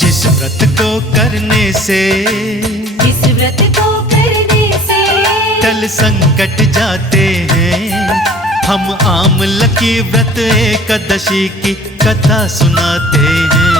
जिस व्रत को करने से टल संकट जाते हैं, हम आमल की व्रत एकादशी की कथा सुनाते हैं।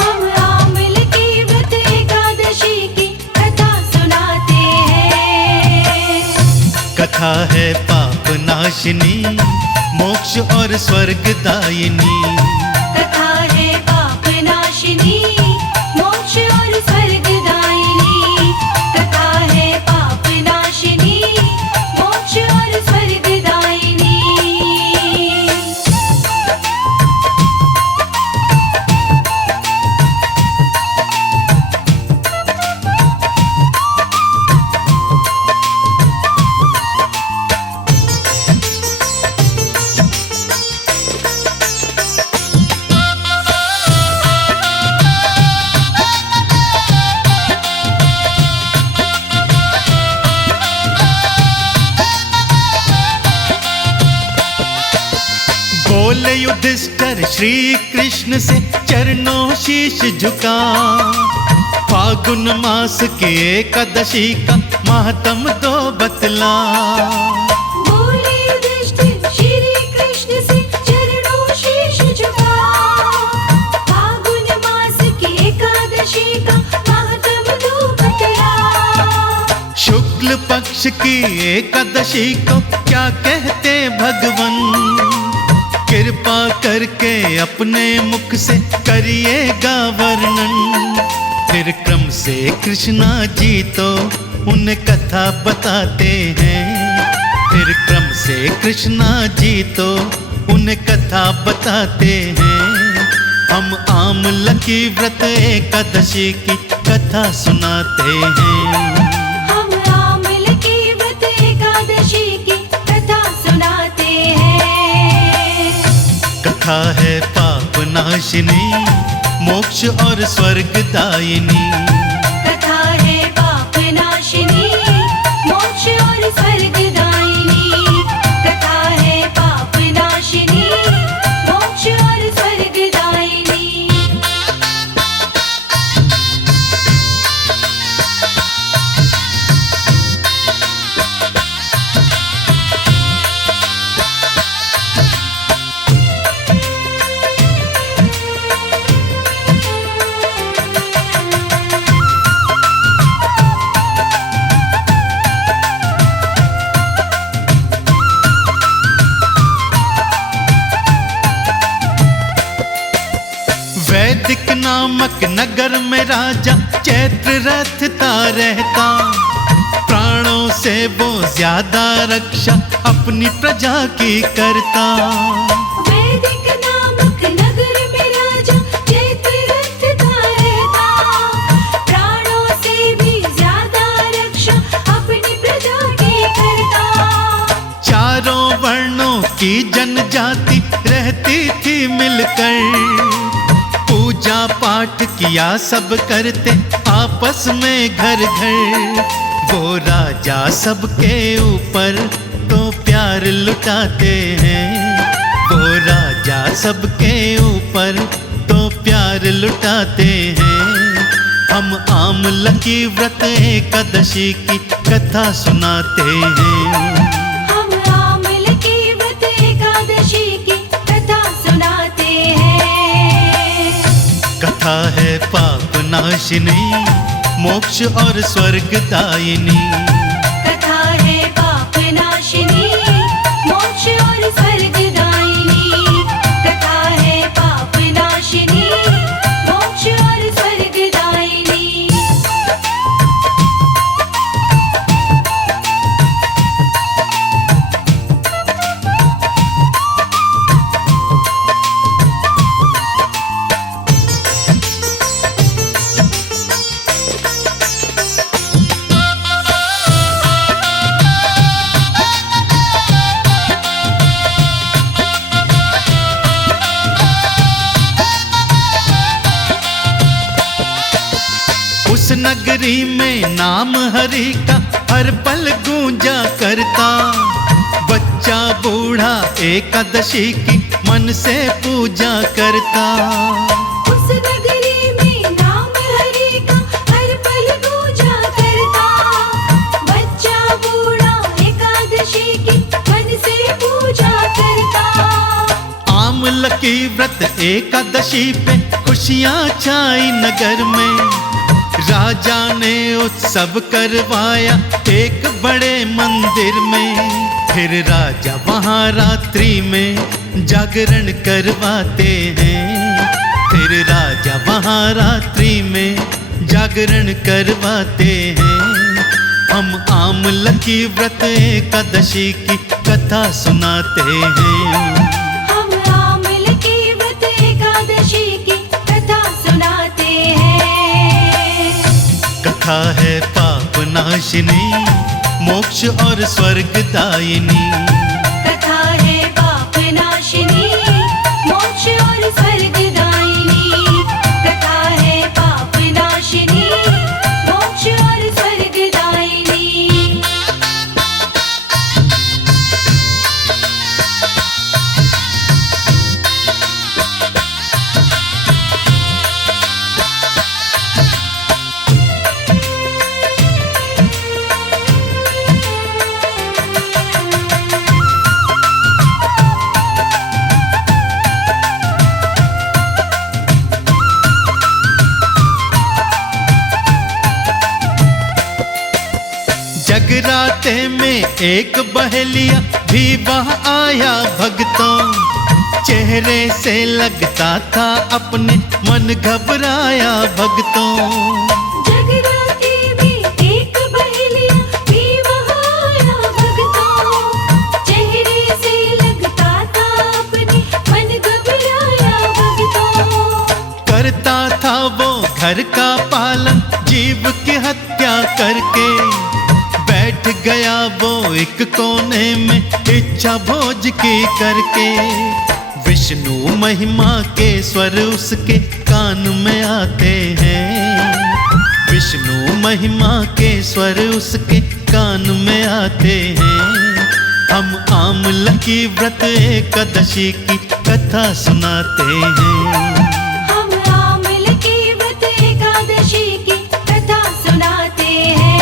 हम आमल की व्रत एकादशी की कथा सुनाते हैं। कथा है पाप नाशिनी, मोक्ष और स्वर्ग दायिनी। कथा है पाप नाशिनी, मोक्ष और स्वर्ग दायिनी। कथा है पाप नाशिनी, मोक्ष और स्वर्ग दायिनी। बोले युधिष्ठिर श्री कृष्ण से चरणों शीश झुका, फागुन मास के एकादशी का महात्म दो बतला। बोले युधिष्ठिर श्री कृष्ण से चरणों शीश झुका, फागुन मास की एकादशी का महात्म दो बतला। शुक्ल पक्ष की एकादशी को क्या कहते भगवन, कृपा करके अपने मुख से करिएगा वर्णन। फिर क्रम से कृष्णा जी तो उन्हें कथा बताते हैं। फिर क्रम से कृष्णा जी तो उन्हें कथा बताते हैं। हम आमल की व्रत एकादशी की कथा सुनाते हैं। हम आमल की व्रत एकादशी की कथा सुनाते हैं। कथा है पाप नाशिनी, मोक्ष और स्वर्ग दायिनी। कथा है पाप नाशिनी, मोक्ष और स्वर्ग दायिनी। कथा है पाप नाशिनी, मोक्ष और स्वर्ग दायिनी। वैदिक नामक नगर में राजा चैत्र रथता रहता, प्राणों से वो ज्यादा रक्षा अपनी प्रजा की करता। वैदिक नामक नगर में राजा चैत्र रथता रहता, प्राणों से भी ज्यादा रक्षा अपनी प्रजा की करता। चारों वर्णों की जनजाति रहती थी मिलकर, पूजा पाठ किया सब करते आपस में घर घर। वो राजा सबके ऊपर तो प्यार लुटाते हैं। वो राजा सबके ऊपर तो प्यार लुटाते हैं। हम आमल की व्रत एकादशी की कथा सुनाते हैं। हम आमल की व्रत एकादशी की कथा सुनाते हैं। कथा है पाप नाशिनी, मोक्ष और स्वर्ग दायिनी। कथा है पाप नाशिनी, मोक्ष और स्वर्ग दायिनी। कथा है पाप नाशिनी, मोक्ष और स्वर्ग दायिनी। उस नगरी में नाम हरि का हर पल गूंजा करता, बच्चा बूढ़ा एकादशी की मन से पूजा करता। उस नगरी में व्रत एकादशी पे खुशियां छाई नगर में। राजा ने उत्सव करवाया एक बड़े मंदिर में। फिर राजा वहाँ रात्रि में जागरण करवाते हैं। फिर राजा वहाँ रात्रि में जागरण करवाते हैं। हम आमल की व्रत एकादशी की कथा सुनाते हैं। हम आमल की व्रत एकादशी की कथा सुनाते हैं। कथा है पाप नाशिनी, मोक्ष और स्वर्ग दायिनी। कथा है पाप नाशिनी, मोक्ष और स्वर्ग दायिनी। कथा है पाप नाशिनी, मोक्ष और स्वर्ग दायिनी। जगराते में एक बहेलिया भी वहाँ आया भक्तों। चेहरे से लगता था अपने मन घबराया भक्तों। जगराते में एक बहेलिया भी वहाँ आया भक्तों। चेहरे से लगता था अपने मन घबराया भक्तों। करता था वो घर का पालन जीव की हत्या करके। बैठ गया वो एक कोने में इच्छा भोज की करके। विष्णु महिमा के स्वर उसके कान में आते हैं। विष्णु महिमा के स्वर उसके कान में आते हैं। हम आमल की व्रत एकादशी की कथा सुनाते हैं। हम आमल की व्रत एकादशी की कथा सुनाते हैं।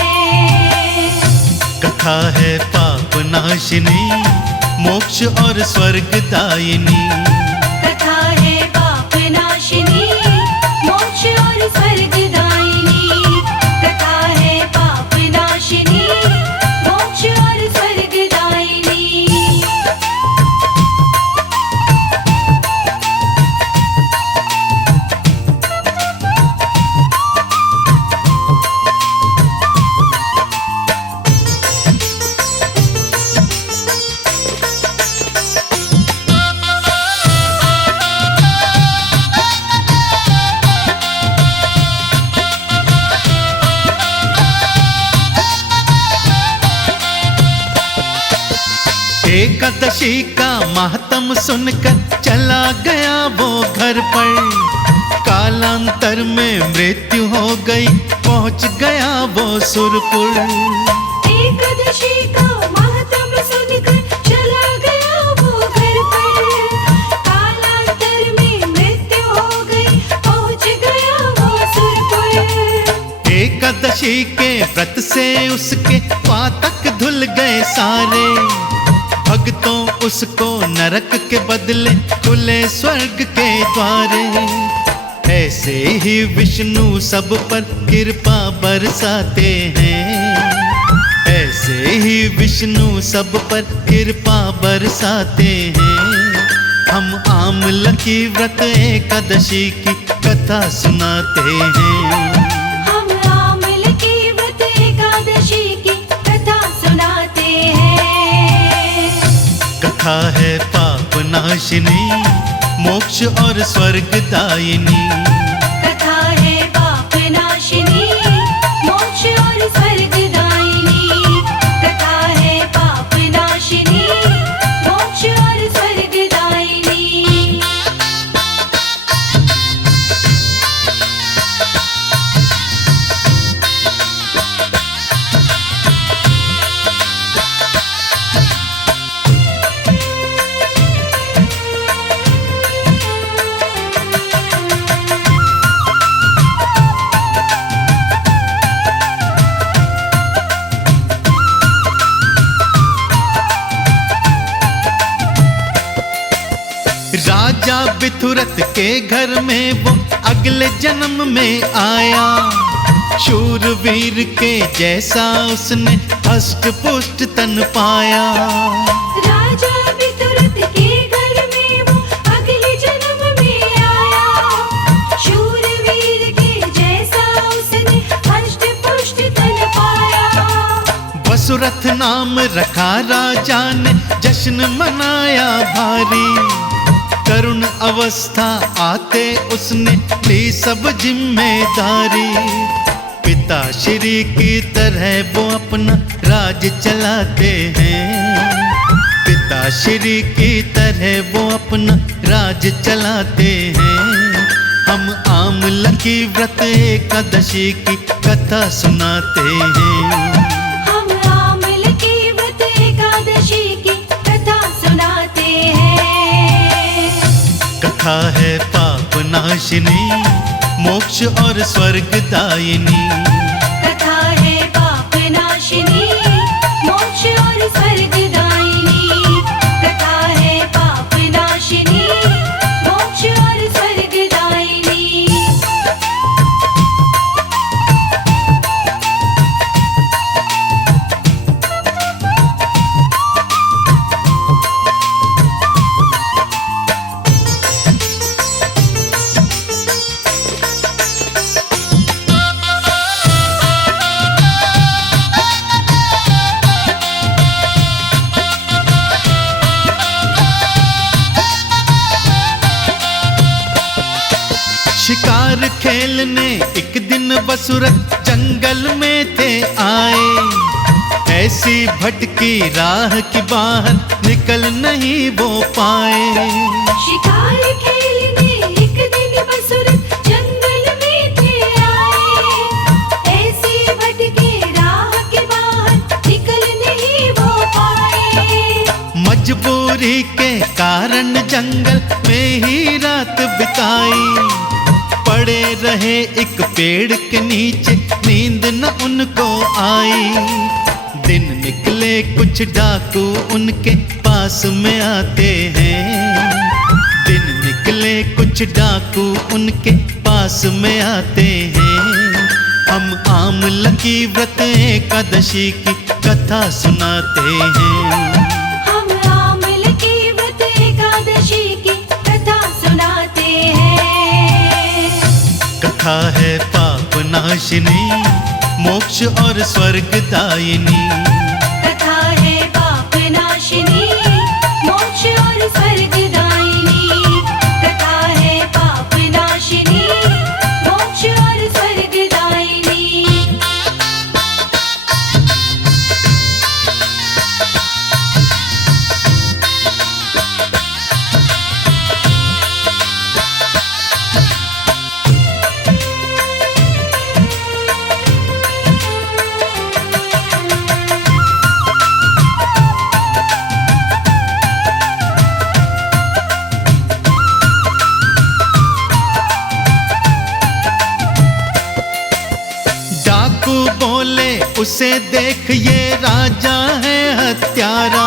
कथा है पाप नाशिनी, मोक्ष और स्वर्ग दायिनी। कथा है पाप नाशिनी, मोक्ष और स्वर्ग दायिनी। कथा है पाप नाशिनी, मोक्ष और स्वर्ग दायिनी। एकादशी का माहत्म सुनकर चला गया वो घर पर। कालांतर में मृत्यु हो गई, पहुंच गया वो सुरपुर। एकादशी का माहत्म सुनकर चला गया वो घर पर। कालांतर में मृत्यु हो गई, पहुंच गया वो सुरपुर। एकादशी के व्रत से उसके पातक धुल गए सारे। भक्तों उसको नरक के बदले खुले स्वर्ग के द्वारे। ऐसे ही विष्णु सब पर कृपा बरसाते हैं। ऐसे ही विष्णु सब पर कृपा बरसाते हैं। हम आमल की व्रत एकादशी की कथा सुनाते हैं। हम आमल की व्रत एकादशी की कथा सुनाते हैं। कथा है पाप नाशिनी, मोक्ष और स्वर्ग दायिनी। कथा है पाप नाशिनी, मोक्ष और स्वर्ग दायिनी। कथा है पाप नाशिनी, मोक्ष और स्वर्ग दायिनी। बिथुरत के घर में वो अगले जन्म में आया। शूरवीर के जैसा उसने हष्ट पुष्ट तन पाया। राजा बिथुरत के घर में वो अगले जन्म में आया। शूरवीर के जैसा उसने हष्ट पुष्ट तन पाया। वसुरथ नाम रखा राजा ने, जश्न मनाया भारी। करुण अवस्था आते उसने ली सब जिम्मेदारी। पिता श्री की तरह वो अपना राज चलाते हैं। पिता श्री की तरह वो अपना राज चलाते हैं। हम आमला की व्रत एकादशी की कथा सुनाते हैं। हम आमल की व्रत एकादशी की कथा सुनाते हैं। कथा है पाप नाशिनी, मोक्ष और स्वर्ग दायिनी। कथा है पाप नाशिनी, मोक्ष और स्वर्ग दायिनी। कथा है पाप नाशिनी, मोक्ष और स्वर्ग दायिनी। शिकार खेलने एक दिन वसुरथ जंगल में थे आए। ऐसी भटकी राह की बाहर निकल नहीं वो पाए। शिकार खेलने एक दिन वसुरथ जंगल में थे आए। ऐसी भटके राह के बाहर निकल नहीं वो पाए। मजबूरी के कारण जंगल में ही रात बिताई। पड़े रहे एक पेड़ के नीचे, नींद न उनको आई। दिन निकले कुछ डाकू उनके पास में आते हैं। दिन निकले कुछ डाकू उनके पास में आते हैं। हम आमला की व्रत एकादशी की कथा सुनाते हैं। हम आमल की व्रत एकादशी की कथा सुनाते हैं। कथा है पाप नाशिनी, मोक्ष और स्वर्ग दायिनी। कथा है पाप नाशिनी, मोक्ष और स्वर्ग दायिनी। कथा है पाप नाशिनी, मोक्ष और स्वर्ग दायिनी। डाकू बोले उसे देख ये राजा है हत्यारा।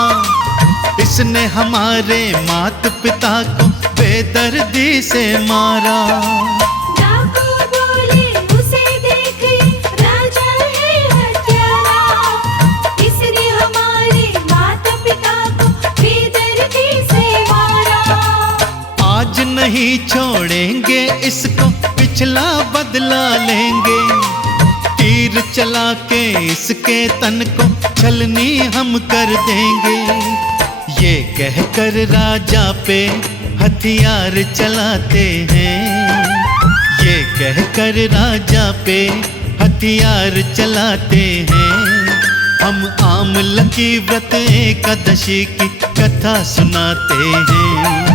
इसने हमारे माता पिता को बेदर्दी से मारा। डाकू बोले उसे देख राजा है हत्यारा। इसने हमारे माता पिता को बेदर्दी से मारा। आज नहीं छोड़ेंगे इसको, पिछला बदला लेंगे। तीर चला के इसके तन को छलनी हम कर देंगे। ये कहकर राजा पे हथियार चलाते हैं। ये कहकर राजा पे हथियार चलाते हैं। हम आमला की व्रत एकादशी की कथा सुनाते हैं।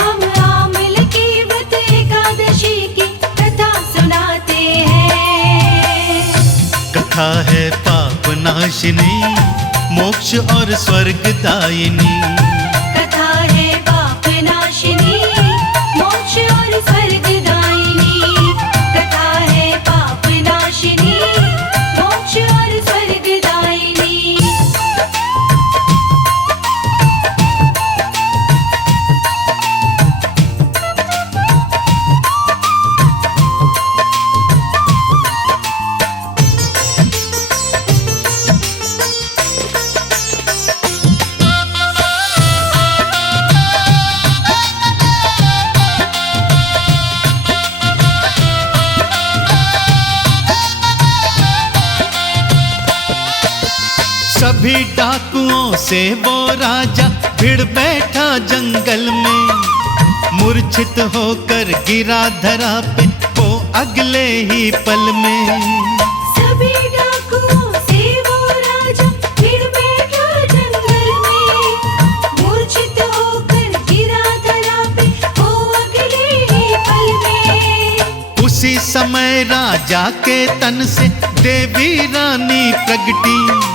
हम आमल की व्रत एकादशी की कथा सुनाते हैं। कथा है पाप नाशिनी, मोक्ष और स्वर्ग दायिनी। कथा है पाप नाशिनी, मोक्ष और स्वर्ग दायिनी। कथा है पाप नाशिनी, मोक्ष और स्वर्ग दायिनी। सभी डाकुओं से वो राजा भिड़ बैठा जंगल में। मूर्छित होकर गिरा धरा पे वो अगले ही पल में। सभी डाकुओं से वो राजा भिड़ बैठा जंगल में। मूर्छित होकर गिरा धरा पे वो अगले ही पल में। उसी समय राजा के तन से देवी रानी प्रगटी।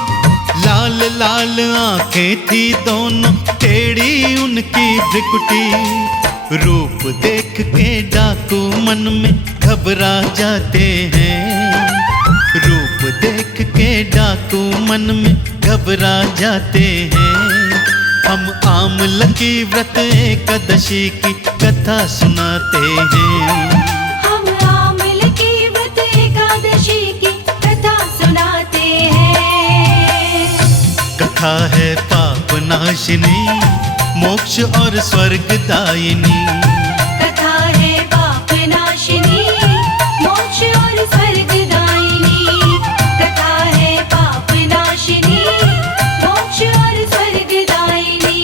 लाल लाल आंखें थी दोनों, टेढ़ी उनकी भ्रिकुटी। रूप देख के डाकू मन में घबरा जाते हैं। रूप देख के डाकू मन में घबरा जाते हैं। हम आमल की व्रत एकादशी की कथा सुनाते हैं। हम आमल की व्रत एकादशी की कथा सुनाते हैं। कथा है पाप नाशिनी, मोक्ष और स्वर्ग दायिनी। कथा है पाप नाशिनी, मोक्ष और स्वर्ग दायिनी। कथा है पाप नाशिनी, मोक्ष और स्वर्ग दायिनी।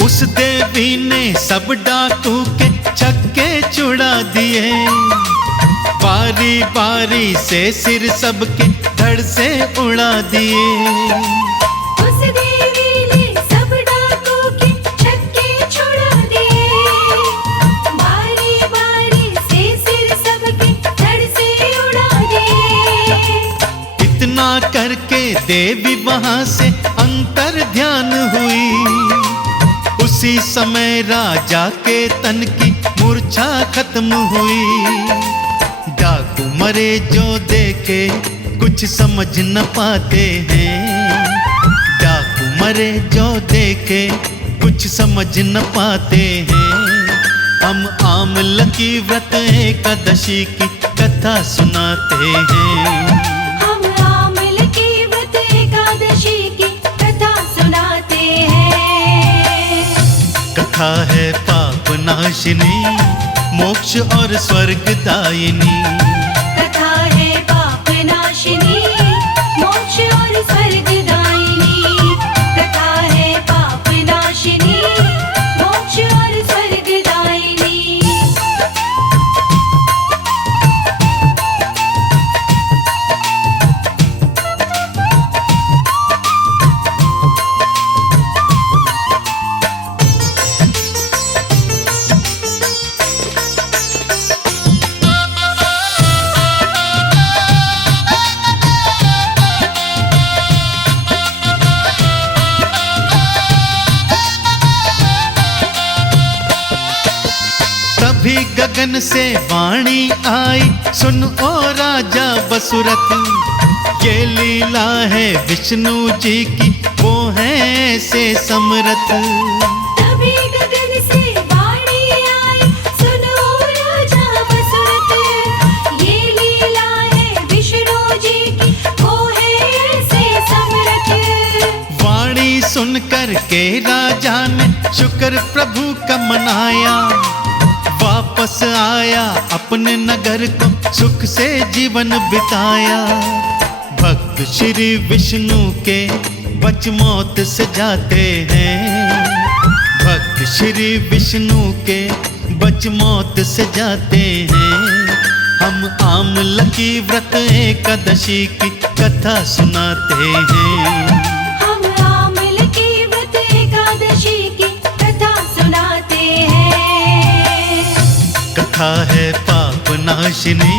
उस देवी ने सब डाकू के छक्के छुड़ा दिए। बारी बारी से सिर सबके धड़ से उड़ा दिए। उस देवी ने सब डाकू के छक्के छुड़ा दिए। बारी बारी से सिर सबके धड़ से उड़ा दिए। इतना करके देवी वहां से अंतर ध्यान हुई। उसी समय राजा के तन की मूर्छा खत्म हुई। डाकू मरे जो देखे कुछ समझ न पाते हैं। डाकू मरे जो देखे कुछ समझ न पाते हैं। हम आमल की व्रत एकादशी की कथा सुनाते हैं। हम आमल की व्रत एकादशी की कथा सुनाते हैं। कथा है पाप नाशिनी, मोक्ष और स्वर्ग दायिनी। कथा है पाप नाशिनी, मोक्ष और स्वर्ग दायिनी। कथा है पाप नाशिनी, मोक्ष और स्वर्ग दायिनी। तभी गगन से वाणी आई, सुन ओ राजा वसुरथ। ये लीला है विष्णु जी की, वो है ऐसे समरथ। तभी गगन से वाणी आई, सुनो राजा वसुरथ। ये लीला है विष्णु जी की, वो है ऐसे समरथ। वाणी सुनकर के राजा ने शुक्र प्रभु का मनाया। वापस आया अपने नगर को, सुख से जीवन बिताया। भक्त श्री विष्णु के बच मौत से जाते हैं। भक्त श्री विष्णु के बच मौत से जाते हैं। हम आमल की व्रत एकादशी की कथा सुनाते हैं। हम आमल की व्रत एकादशी की कथा सुनाते हैं। कथा है पाप नाशिनी,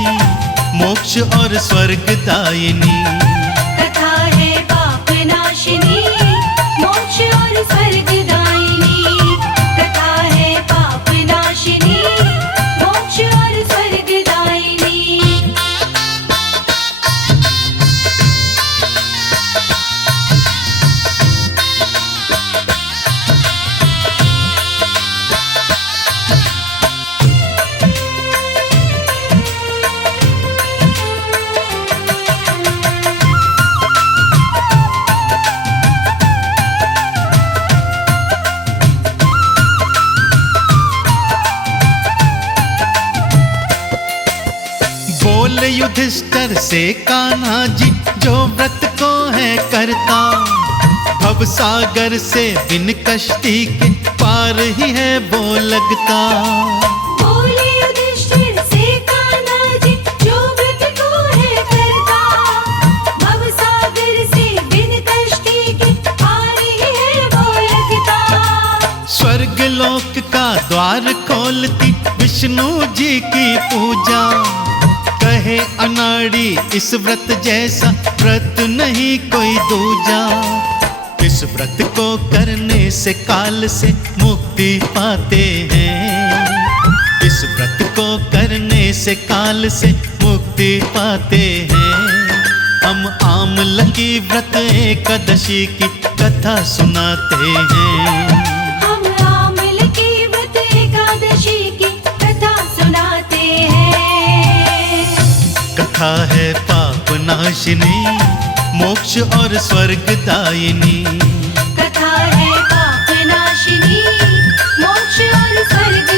मोक्ष और स्वर्ग दायिनी। कथा है पाप नाशिनी, मोक्ष और स्वर्ग दायिनी। कथा है पाप नाशिनी, मोक्ष और स्वर्ग दायिनी। युधिष्ठिर से कान्हा जी जो व्रत को है करता, भव सागर से बिन कश्ती के पार ही है वो लगता। बोले युधिष्ठिर से कान्हा जी जो व्रत को है करता, भव सागर से बिन कश्ती के पार ही है वो लगता। स्वर्ग लोक का द्वार खोलती विष्णु जी की पूजा, कहे अनाड़ी इस व्रत जैसा व्रत नहीं कोई दूजा। इस व्रत को करने से काल से मुक्ति पाते हैं, इस व्रत को करने से काल से मुक्ति पाते हैं। हम आमल की व्रत एकादशी की कथा सुनाते हैं, हम आमल की व्रत एकादशी की कथा सुनाते हैं। कथा है पाप नाशिनी मोक्ष और स्वर्ग दायिनी। कथा है पाप नाशिनी मोक्ष और स्वर्ग